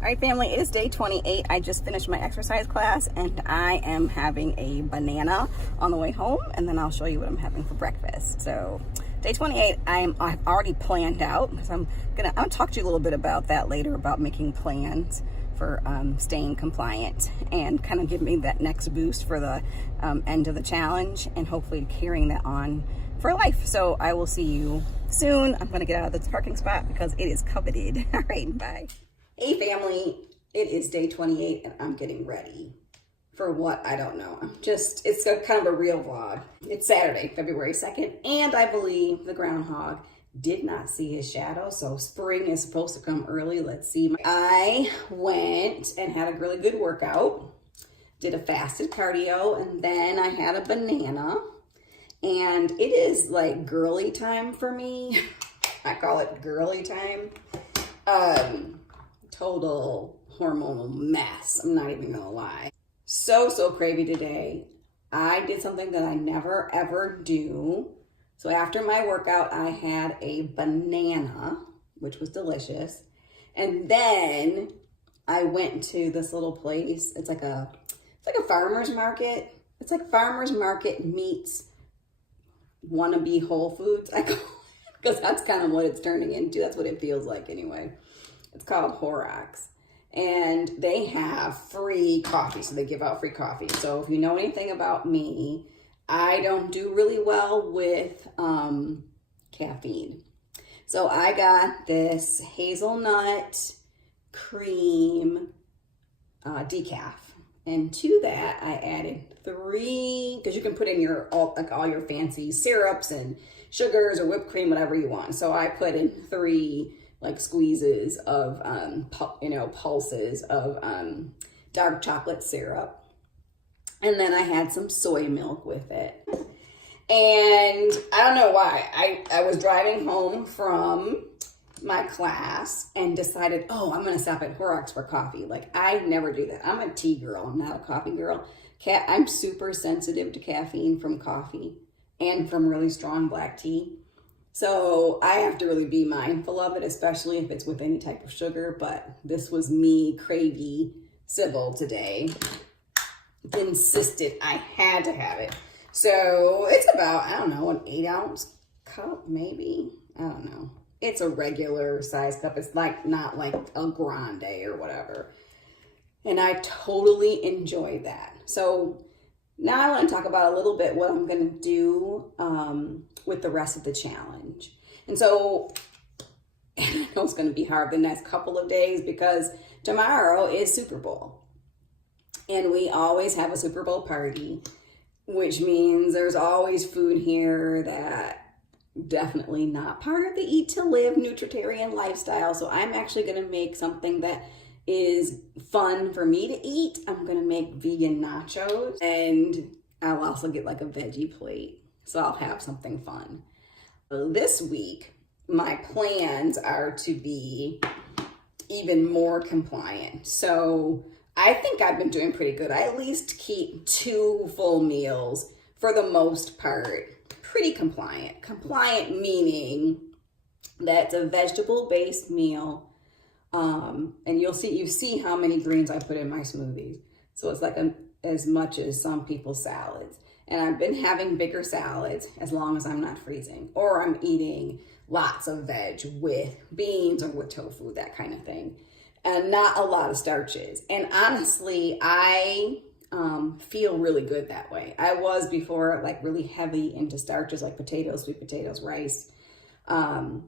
All right, family, it is day 28. I just finished my exercise class and I am having a banana on the way home, and then I'll show you what I'm having for breakfast. So day 28, I've already planned out because I'm gonna talk to you a little bit about that later, about making plans for staying compliant and kind of give me that next boost for the end of the challenge, and hopefully carrying that on for life. So I will see you soon. I'm gonna get out of this parking spot because it is coveted. All right, bye. Hey family, it is day 28 and I'm getting ready for what, I don't know. It's a kind of a real vlog. It's Saturday, February 2nd, and I believe the groundhog did not see his shadow, so spring is supposed to come early. Let's see. I went and had a really good workout, did a fasted cardio, and then I had a banana, and it is like girly time for me. I call it girly time. Total hormonal mess. I'm not even gonna lie. So crazy today. I did something that I never ever do. So after my workout, I had a banana, which was delicious. And then I went to this little place. It's like a farmer's market. It's like farmer's market meets wannabe Whole Foods, I call it, because that's kind of what it's turning into. That's what it feels like anyway. It's called Horrocks, and they have free coffee. So they give out free coffee. So if you know anything about me, I don't do really well with caffeine. So I got this hazelnut cream decaf, and to that I added 3, because you can put in all your fancy syrups and sugars or whipped cream, whatever you want. So I put in 3 like squeezes of, pulses of dark chocolate syrup. And then I had some soy milk with it. And I don't know why, I was driving home from my class and decided, oh, I'm gonna stop at Horrocks for coffee. Like, I never do that. I'm a tea girl, I'm not a coffee girl. I'm super sensitive to caffeine from coffee and from really strong black tea. So I have to really be mindful of it, especially if it's with any type of sugar. But this was me, cravey Sybil today. Insisted I had to have it. So it's about, I don't know, an 8-ounce cup, maybe. I don't know. It's a regular size cup. It's not like a grande or whatever. And I totally enjoyed that. So now I want to talk about a little bit what I'm going to do with the rest of the challenge. And so I know it's going to be hard the next couple of days because tomorrow is Super Bowl. And we always have a Super Bowl party, which means there's always food here that definitely not part of the Eat to Live nutritarian lifestyle. So I'm actually going to make something that is fun for me to eat. I'm gonna make vegan nachos, and I'll also get like a veggie plate. So I'll have something fun. This week, my plans are to be even more compliant. So I think I've been doing pretty good. I at least keep 2 full meals for the most part. Pretty compliant. Compliant meaning that's a vegetable-based meal. And you see how many greens I put in my smoothies. So it's like as much as some people's salads. And I've been having bigger salads as long as I'm not freezing, or I'm eating lots of veg with beans or with tofu, that kind of thing. And not a lot of starches. And honestly, I feel really good that way. I was before like really heavy into starches like potatoes, sweet potatoes, rice. So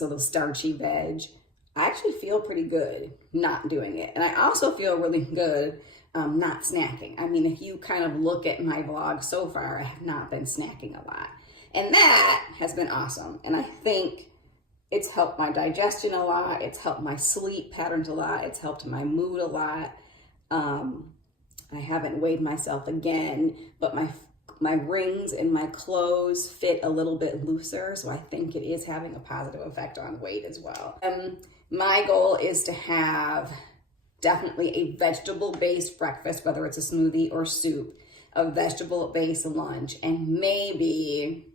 the starchy veg. I actually feel pretty good not doing it. And I also feel really good not snacking. I mean, if you kind of look at my vlog so far, I have not been snacking a lot. And that has been awesome. And I think it's helped my digestion a lot. It's helped my sleep patterns a lot. It's helped my mood a lot. I haven't weighed myself again, but my rings and my clothes fit a little bit looser. So I think it is having a positive effect on weight as well. My goal is to have definitely a vegetable-based breakfast, whether it's a smoothie or soup, a vegetable-based lunch, and maybe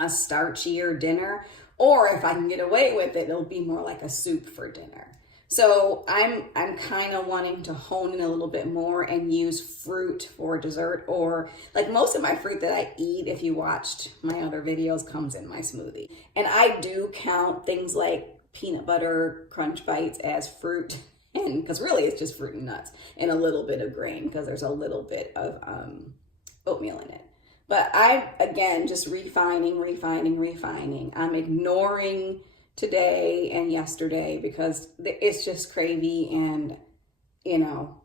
a starchier dinner. Or if I can get away with it, it'll be more like a soup for dinner. So I'm kind of wanting to hone in a little bit more and use fruit for dessert, or like most of my fruit that I eat, if you watched my other videos, comes in my smoothie. And I do count things like peanut butter crunch bites as fruit, and because really it's just fruit and nuts and a little bit of grain because there's a little bit of oatmeal in it. But again, just refining. I'm ignoring today and yesterday because it's just crazy, and you know,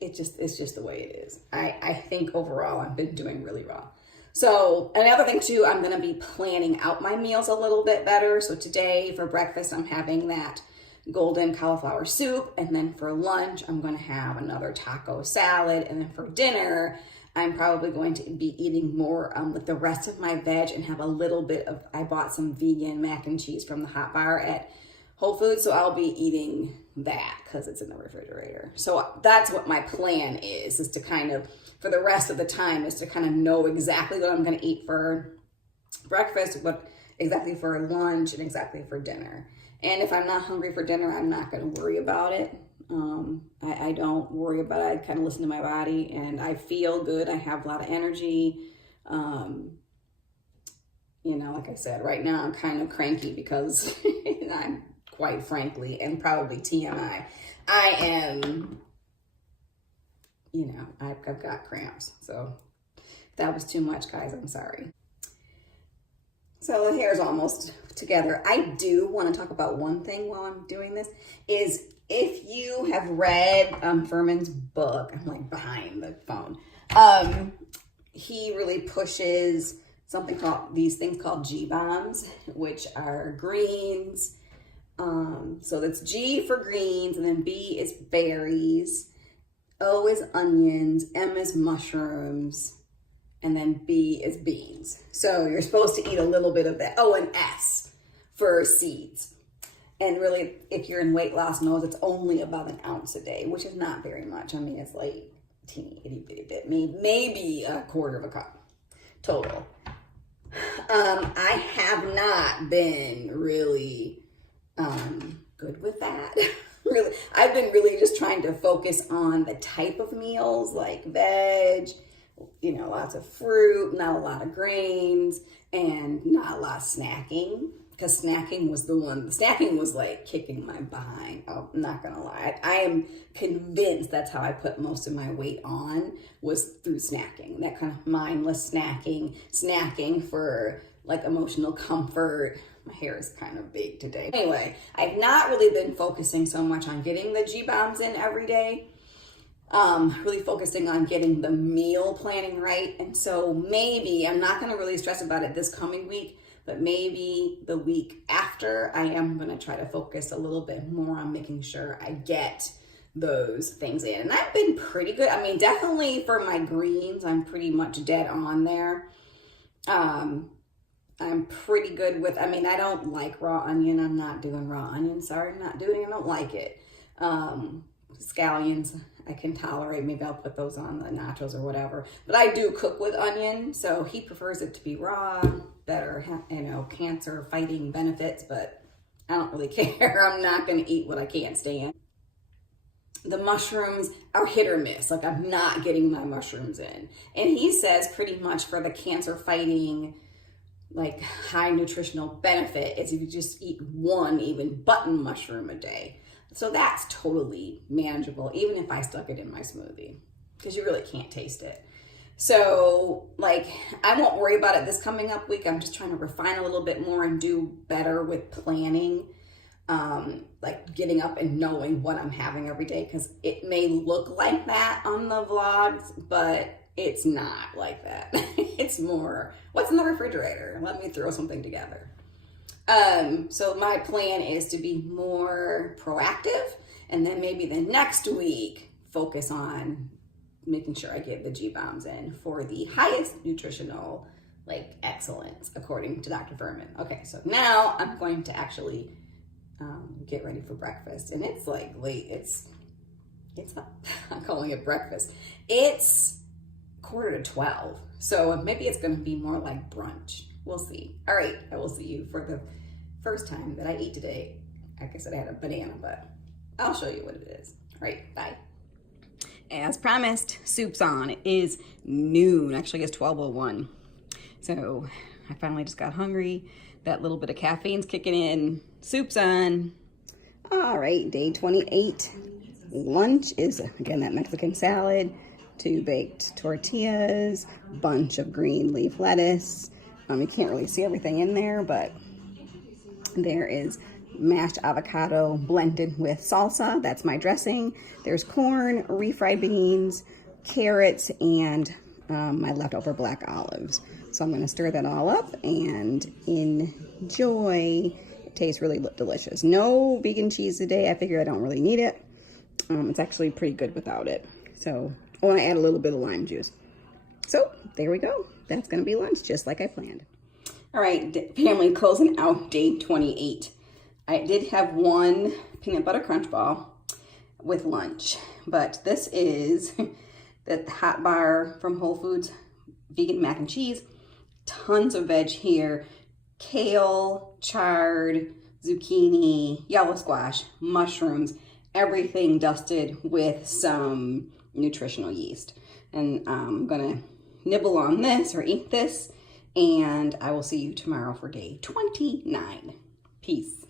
it's just the way it is. I think overall I've been doing really well. So another thing too, I'm going to be planning out my meals a little bit better. So today for breakfast, I'm having that golden cauliflower soup. And then for lunch, I'm going to have another taco salad. And then for dinner, I'm probably going to be eating more with the rest of my veg and have a little bit of, I bought some vegan mac and cheese from the Hot Bar at Whole Foods. So I'll be eating that because it's in the refrigerator. So that's what my plan is to kind of, for the rest of the time, is to kind of know exactly what I'm going to eat for breakfast, what exactly for lunch, and exactly for dinner. And if I'm not hungry for dinner, I'm not going to worry about it. I don't worry about it. I kind of listen to my body, and I feel good. I have a lot of energy. You know, like I said, right now I'm kind of cranky because I'm quite frankly, and probably TMI, I am, you know, I've got cramps. So if that was too much, guys, I'm sorry. So the hair's almost together. I do want to talk about one thing while I'm doing this, is if you have read Fuhrman's book, I'm like behind the phone, he really pushes something called, these things called G-bombs, which are greens. So that's G for greens, and then B is berries, O is onions, M is mushrooms, and then B is beans. So you're supposed to eat a little bit of that. Oh, and S for seeds. And really, if you're in weight loss mode, it's only about an ounce a day, which is not very much. I mean, it's like teeny itty bitty bit, maybe a quarter of a cup total. I have not been really good with that. Really, I've been really just trying to focus on the type of meals, like veg, you know, lots of fruit, not a lot of grains, and not a lot of snacking. Because snacking was like kicking my behind. Oh, I'm not gonna lie. I am convinced that's how I put most of my weight on, was through snacking. That kind of mindless snacking for like emotional comfort. My hair is kind of big today. Anyway, I've not really been focusing so much on getting the G-bombs in every day. Really focusing on getting the meal planning right. And so maybe, I'm not gonna really stress about it this coming week, but maybe the week after, I am gonna try to focus a little bit more on making sure I get those things in. And I've been pretty good. I mean, definitely for my greens, I'm pretty much dead on there. I'm pretty good with, I mean, I don't like raw onion. I'm not doing raw onion. Sorry, I'm not doing it. I don't like it. Scallions, I can tolerate. Maybe I'll put those on the nachos or whatever. But I do cook with onion, so he prefers it to be raw. Better, you know, cancer fighting benefits, but I don't really care. I'm not going to eat what I can't stand. The mushrooms are hit or miss. Like, I'm not getting my mushrooms in. And he says pretty much for the cancer fighting, like high nutritional benefit, is if you just eat one even button mushroom a day. So that's totally manageable, even if I stuck it in my smoothie, because you really can't taste it. So like, I won't worry about it this coming up week. I'm just trying to refine a little bit more and do better with planning, like getting up and knowing what I'm having every day, because it may look like that on the vlogs, but it's not like that. It's more, what's in the refrigerator? Let me throw something together. So my plan is to be more proactive, and then maybe the next week focus on making sure I get the G-bombs in for the highest nutritional, like, excellence, according to Dr. Fuhrman. Okay, so now I'm going to actually get ready for breakfast, and it's like late. It's I'm calling it breakfast. It's 11:45, so maybe it's going to be more like brunch. We'll see. All right, I will see you for the first time that I eat today. Like I said, I had a banana, but I'll show you what it is. All right, bye. As promised, soup's on. It is noon. Actually, it's 12:01. So I finally just got hungry. That little bit of caffeine's kicking in. Soup's on. All right, day 28. Lunch is, again, that Mexican salad, 2 baked tortillas, bunch of green leaf lettuce. You can't really see everything in there, but there is mashed avocado blended with salsa. That's my dressing. There's corn, refried beans, carrots, and my leftover black olives. So I'm going to stir that all up and enjoy. It tastes really delicious. No vegan cheese today. I figure I don't really need it. It's actually pretty good without it. So I want to add a little bit of lime juice. So there we go. That's going to be lunch, just like I planned. All right, family, closing out day 28. I did have one peanut butter crunch ball with lunch, but this is the hot bar from Whole Foods, vegan mac and cheese. Tons of veg here: kale, chard, zucchini, yellow squash, mushrooms, everything dusted with some nutritional yeast. And I'm gonna nibble on this or eat this, and I will see you tomorrow for day 29. Peace.